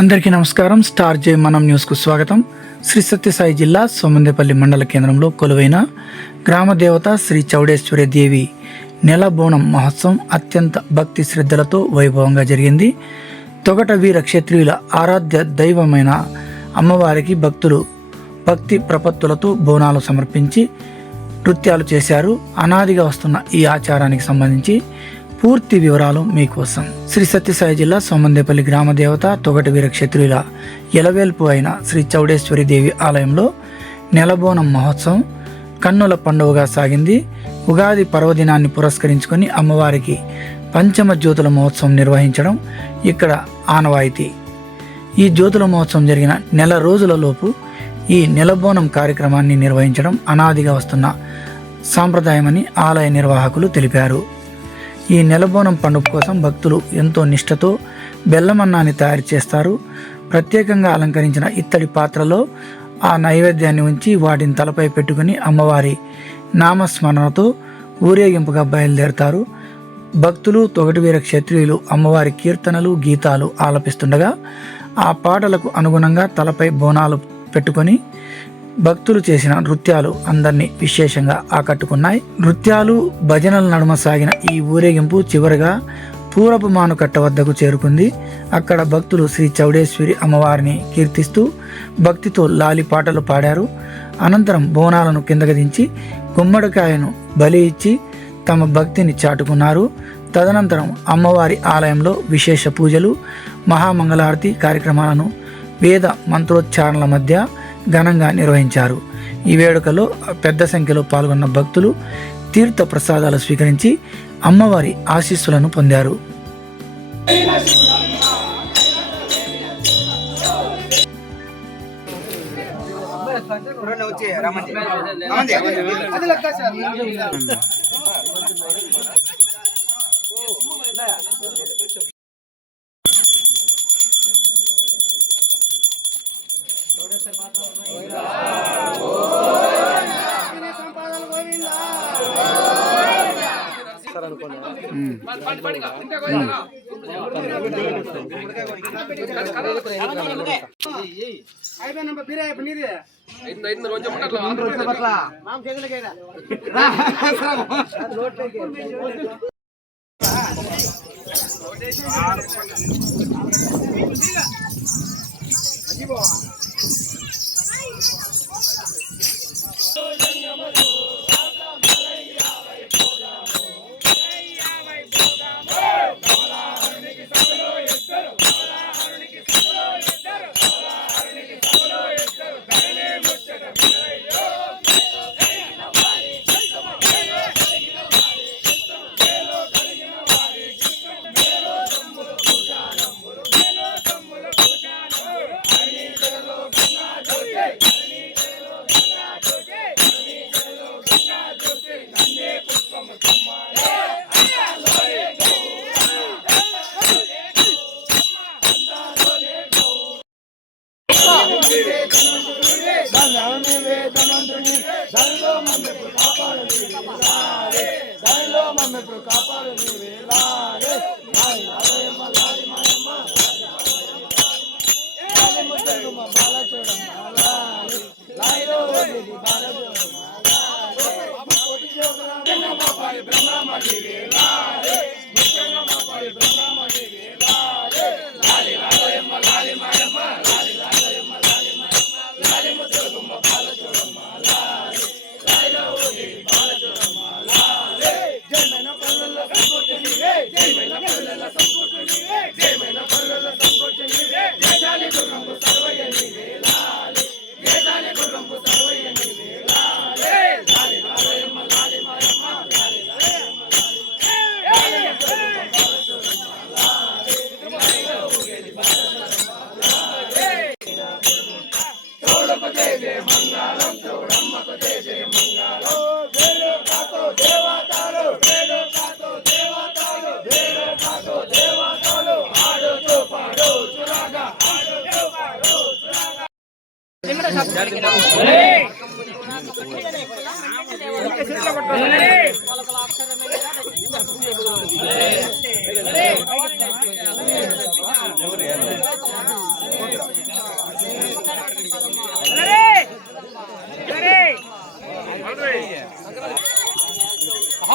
అందరికీ నమస్కారం. స్టార్ జే మనం న్యూస్కు స్వాగతం. శ్రీ సత్యసాయి జిల్లా సోమందేపల్లి మండల కేంద్రంలో కొలువైన గ్రామ దేవత శ్రీ చౌడేశ్వరి దేవి నెల బోనం మహోత్సవం అత్యంత భక్తి శ్రద్ధలతో వైభవంగా జరిగింది. తొగట వీర క్షత్రియుల ఆరాధ్య దైవమైన అమ్మవారికి భక్తులు భక్తి ప్రపత్తులతో బోనాలు సమర్పించి నృత్యాలు చేశారు. అనాదిగా వస్తున్న ఈ ఆచారానికి సంబంధించి పూర్తి వివరాలు మీకోసం. శ్రీ సత్యసాయి జిల్లా సోమందేపల్లి గ్రామ దేవత తొగటి వీర క్షత్రియుల ఎలవేల్పు అయిన శ్రీ చౌడేశ్వరి దేవి ఆలయంలో నెలబోనం మహోత్సవం కన్నుల పండుగగా సాగింది. ఉగాది పర్వదినాన్ని పురస్కరించుకొని అమ్మవారికి పంచమ జ్యోతుల మహోత్సవం నిర్వహించడం ఇక్కడ ఆనవాయితీ. ఈ జ్యోతుల మహోత్సవం జరిగిన నెల రోజులలోపు ఈ నెలబోనం కార్యక్రమాన్ని నిర్వహించడం అనాదిగా వస్తున్న సాంప్రదాయమని ఆలయ నిర్వాహకులు తెలిపారు. ఈ నెలబోనం పండుగ కోసం భక్తులు ఎంతో నిష్ఠతో బెల్లమన్నాన్ని తయారు చేస్తారు. ప్రత్యేకంగా అలంకరించిన ఇత్తడి పాత్రలో ఆ నైవేద్యాన్ని ఉంచి వాటిని తలపై పెట్టుకుని అమ్మవారి నామస్మరణతో ఊరేగింపుగా బయలుదేరుతారు. భక్తులు తొగటి వీర క్షత్రియులు అమ్మవారి కీర్తనలు గీతాలు ఆలపిస్తుండగా ఆ పాటలకు అనుగుణంగా తలపై బోనాలు పెట్టుకొని భక్తులు చేసిన నృత్యాలు అందరినీ విశేషంగా ఆకట్టుకున్నాయి. నృత్యాలు భజనల నడుమ సాగిన ఈ ఊరేగింపు చివరగా పూరపు మానుకట్ట వద్దకు చేరుకుంది. అక్కడ భక్తులు శ్రీ చౌడేశ్వరి అమ్మవారిని కీర్తిస్తూ భక్తితో లాలి పాటలు పాడారు. అనంతరం బోనాలను కిందకి దించి గుమ్మడికాయను బలి ఇచ్చి తమ భక్తిని చాటుకున్నారు. తదనంతరం అమ్మవారి ఆలయంలో విశేష పూజలు మహామంగళారతి కార్యక్రమాలను వేద మంత్రోచ్చారణల మధ్య ఘనంగా నిర్వహించారు. ఈ వేడుకలో పెద్ద సంఖ్యలో పాల్గొన్న భక్తులు తీర్థ ప్రసాదాలు స్వీకరించి అమ్మవారి ఆశీస్సులను పొందారు.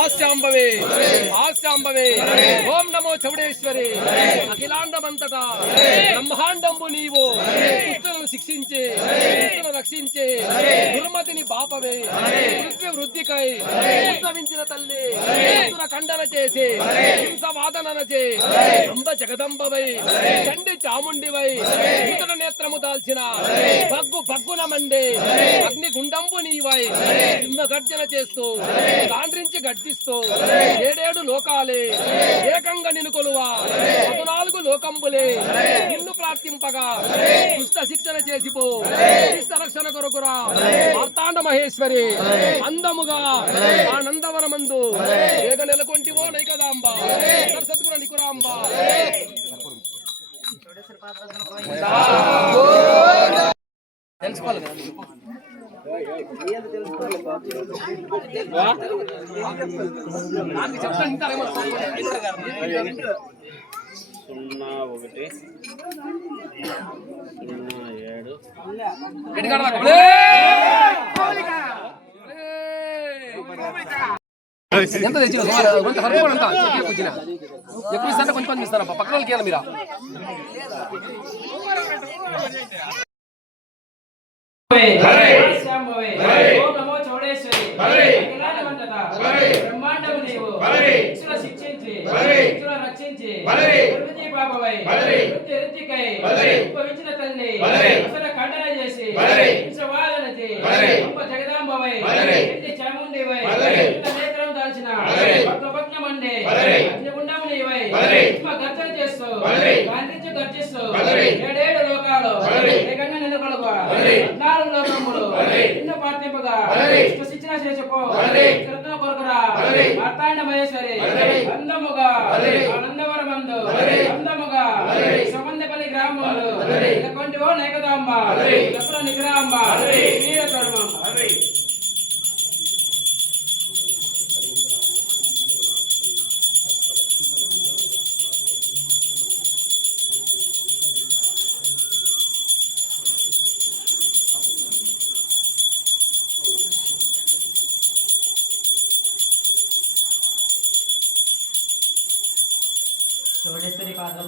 ఆశాంబవే ఆశాంబవే ఓం నమో చౌడేశ్వరి అఖిలాండమంతటా బ్రహ్మాండంబు నీవు దుష్టులను శిక్షించి దుష్టులను రక్షించి దుర్మతిని బాపవే పృథ్వీ వృద్ధికై ఉద్భవించిన తల్లి దుష్టుల ఖండన చేసి హింసవాదనన చే అంబ జగదంబవై చండి చాముండివై ఇతర నేత్రము దాల్చిన బగ్గు బగ్గున మండే అగ్నిగుండంబు నీవై సింహ గర్జన చేస్తూ గాండ్రించి గర్జిస్తూ ఏడేడు లోకాలే ఏకంగా నిన్ను కొలువా 14 లోకంబులే నిన్ను ప్రార్థింపగా దుష్ట శిక్షణ చేసిపో శిష్ట రక్షణ కొరకురా మార్తాండ మహేశ్వరి అందముగా ఆనందవరమందు ఏక నెలకొంటివో నైకదాంబ సద్గుణ నికురాంబ తెలుసుకోవాలి ఎంత తెచ్చిన కొంత వరకు అంతా వచ్చిన ఎక్కువ ఇస్తారా కొంచెం కొంచెం ఇస్తారా పక్కన వాళ్ళకి ఇవ్వాలి మీరా బ్రహ్మాండము నీవు శిక్షించి రక్షించి ఉపవించిన తల్లి అసలు ఖండన చేసి హింసవాదన జగదాంబవై చాముండివై నేత్రం దాల్చిన భక్తమండి అగ్నిగుండము నీవై గర్జన చేస్తూ గాంధించి గర్జిస్తూ ఏడేడు లోకాలు ఏకంగా నిన్ను కలుగు 14 లోకములు నిన్ను ప్రార్థింపగా శిక్షణ చేసిపో శ్రద్ధ కొరకురా మార్తాండ మహేశ్వరి అందముగా ఆనందవరమందు అందముగా సమందపల్లి గ్రామంలో కొంటివో నైకదాంబ దసరా నిగ్రహాంబ వీర కర్మం చౌడేశ్వరి పాదం